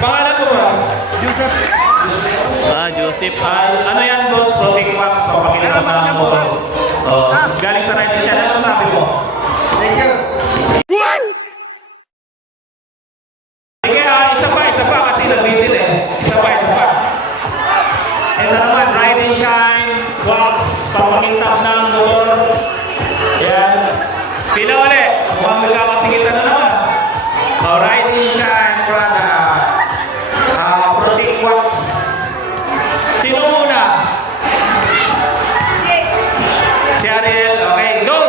Pangalan mo, boss? Joseph. Joseph. Ano yan, boss? Floating wax. Papakilala mo ng motor. Galing sa right hand. Ano sabi mo? Thank you. Sige, isa pa kasi nagbitin eh. Isa pa. Ito naman, ride and shine, wax, papakintab ng motor. Yan. Pila ulit. Mukhang magkakasingitan na naman. Ride and shine, product. Protect wax. Sino muna? Si Ariel. Okay, go!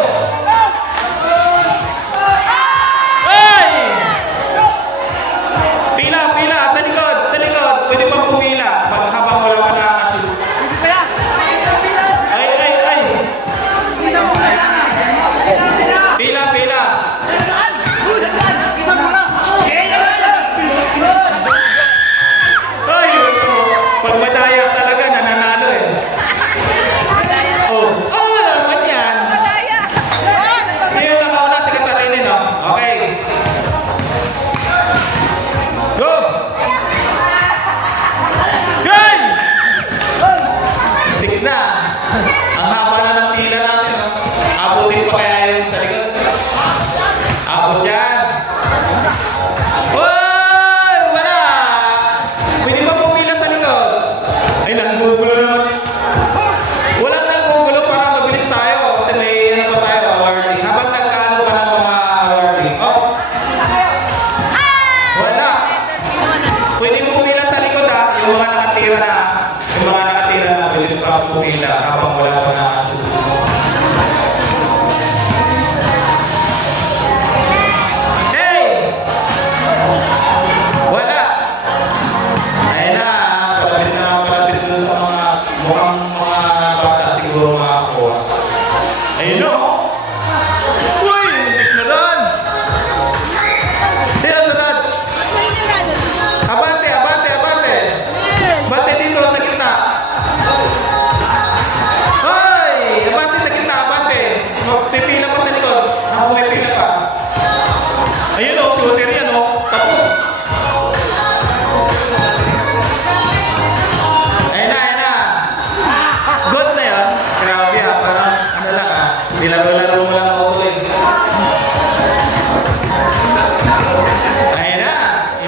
Hey! Pila! Sa likod! Pwede pa pumila. Habang wala pa na. Ay! Pila! Ay! Pag madaya talaga, nananalo eh. Naman yan. Sino nakauna? Sige, tatinin, no? Okay. Go! Go! Tigna. Ang haba na ng pila natin, no? Abutin pa kaya yun sa likod? Abot yan. Uy! Wala! Pwede ba pumila sa likod? Ay, nanggugulo naman. Walang nanggugulo para mabilis tayo. Kasi may ano pa tayo, awarding. Habang nagkaano ka ng mga awarding. Wala. Pwede mo pumila sa likod, ha? Yung mga nakatira na pwede pa pumila habang wala pa na. Hey! Wala. Ayan na. Palapit dun sa mga mukhang mga bata siguro makakuha. Ayun no. Uy! Hindi na doon. Sino sunod? Abante. Abante dito sa gitna. Hoy! Abante sa gitna, abante. Pipila pa sa likod. Ako may pila pa. Ayun o, shooter yan o. Tapos. Ayun na. Good na yan. Grabe ha. Parang ano lang ha. Nilaro-laro mo lang ako eh. Ayun na.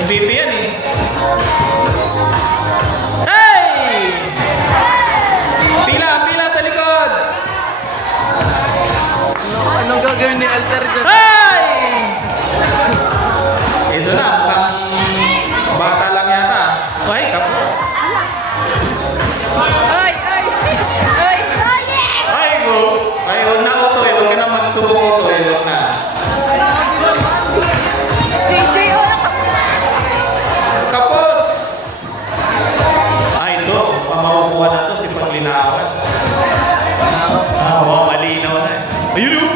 MVP yan eh. Hey! Pila sa likod. Anong gagawin ni Alter dyan? Hey! Ito na. Mukhang bata lang yata. Ay, kapo. Ay, huwag na auto eh. Huwag ka na magsubok auto eh. Huwag na. Tapos! Ay, ito. Pamakukuha na ito si Paglinawan. Malinaw na eh. Ayun yung...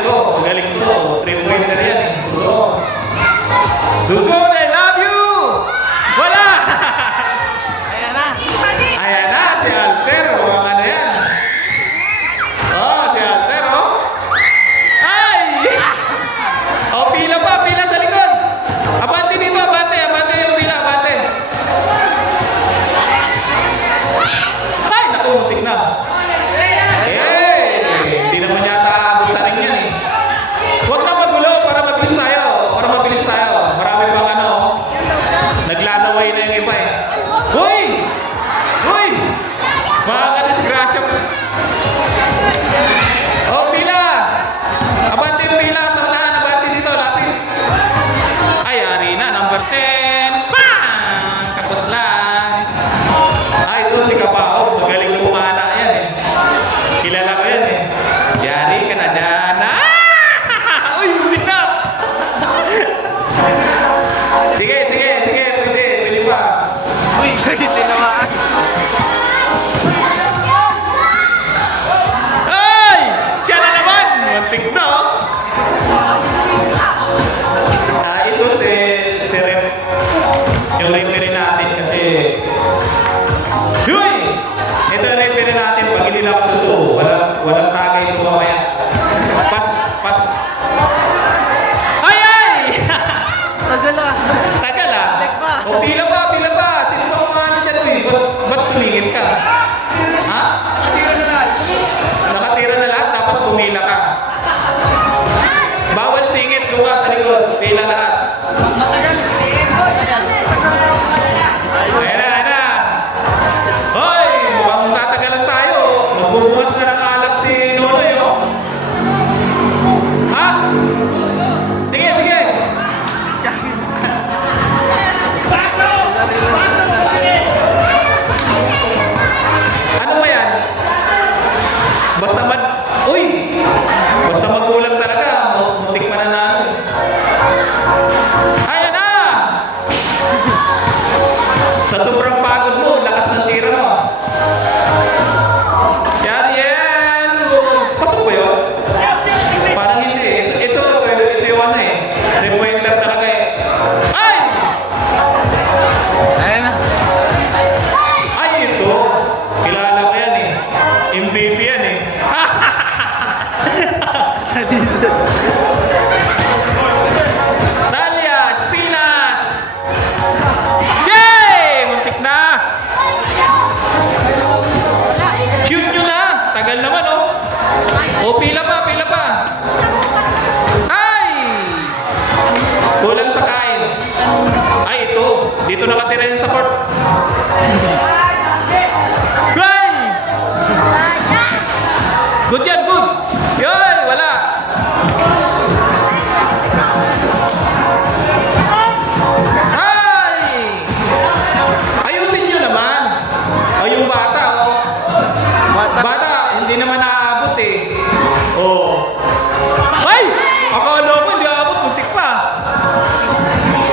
Ito. Galing ito. 3-pointer yan eh. Susunod! I love you! Wala! Ayan na, si Alter. Ano yan? Si Alter, Ay! Pila sa likod. Abante dito, abante yung pila, abante. Ay, naku, muntik na. Hindi naman yata abot sa ring yan eh. Huwag na magulo para mabilis tayo. Marami pang ano. Naglalaway na yung iba eh. Hoy! Mga ka-disgrasya. Pila! Abante yung pila sa unahan. Abante dito, lapit. Ay, ari na. Number 10. Bang! Tapos lang. Ay, ito si Kapao. Magaling lumana yan eh. Kilala ko yan eh. Yari ka na dyan. Uy, hindi na. Sige. Pwede pa. Uy, gagit tinamaan. Ay! Siya na naman! Muntik na, ito si Rep. Yung referee natin kasi... Uy! Ito yung referee natin pag hindi lang suto. Walang tagay ito mamaya. Pas. pila lahat. Ayan na, ayan na. Hoy, mukhang tatagalan tayo. Magbubukas na ng alak si Nonoy, oh. Ha? Sige, sige. Ano ba yan? Basta Uy! Basta magulang talaga. Muntik pa na namin. Ayan na! Sa sobrang pagod mo, lakas ng tira mo. Yan, yan! Pasok ba yun? Parang hindi eh. Ito yung ano eh. Repointer talaga eh. Ay! Ayan na. Ay, ito. Kilala ko yan eh. MVP yan eh. Talia, Spinas! Yay! Muntik na! Cute nyo na! Tagal naman oh. O, pila pa, pila pa. Ay! Kulang sa kain. Ay, ito. Dito nakatira yun sa court. Ay! Good yan, good! Yoy! Wala! Ay! Ayusin nyo naman! O yung bata, oh. Bata, hindi naman naaabot eh. Oh. Ay! Akala mo hindi aabot, muntik pa.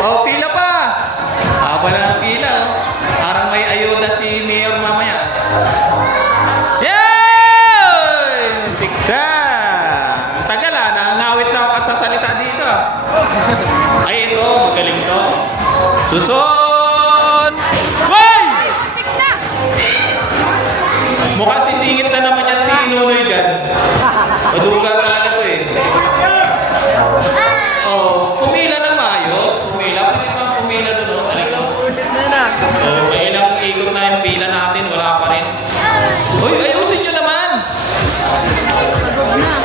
Oh, pila pa. Haba na ng pila, oh. Parang may ayuda si Mayor mamaya. Yay! Muntik na. Tagal ah, nangawit na ako kasasalita dito ah. Ay, ito, magaling to. Suson! Hoy! Mukhang sisingit na naman yan si Nonoy dyan. Maduga talaga to eh. Oh, pumila ng maayos. Pumila. Pwede bang pumila doon? Oh, talaga. Oh, may ilang ikot na yung pila natin. Wala pa rin. Uy, ayusin nyo naman.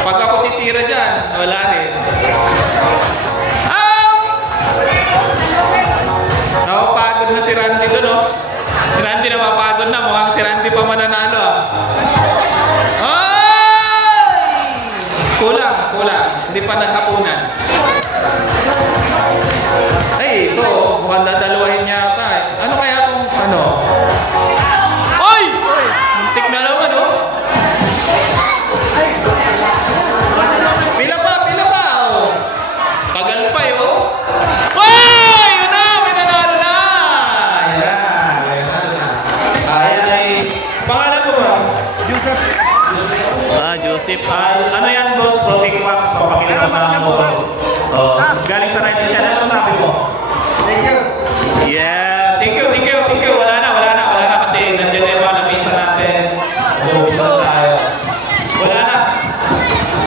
Pag ako titira dyan, wala rin. Napapagod na si Randy doon, oh. Si Randy napapagod na. Mukhang si Randy pa mananalo, ah. Ay! Kulang, kulang. Hindi pa naghapunan. Ay, ito, oh. Mukhang dadalawahin yata, eh. Ano kaya kung, ano? Oy! Muntik na naman, oh. Pila pa, oh. Tagal pa, eh, oh. Ay! Yun na! May nanalo na! Ay, pangalan mo ba? Joseph. Joseph. Ano yan, boss? Floating wax. Papakilala mo ng motor. Galing sa 19 channel. Ano sabi mo? Yeah.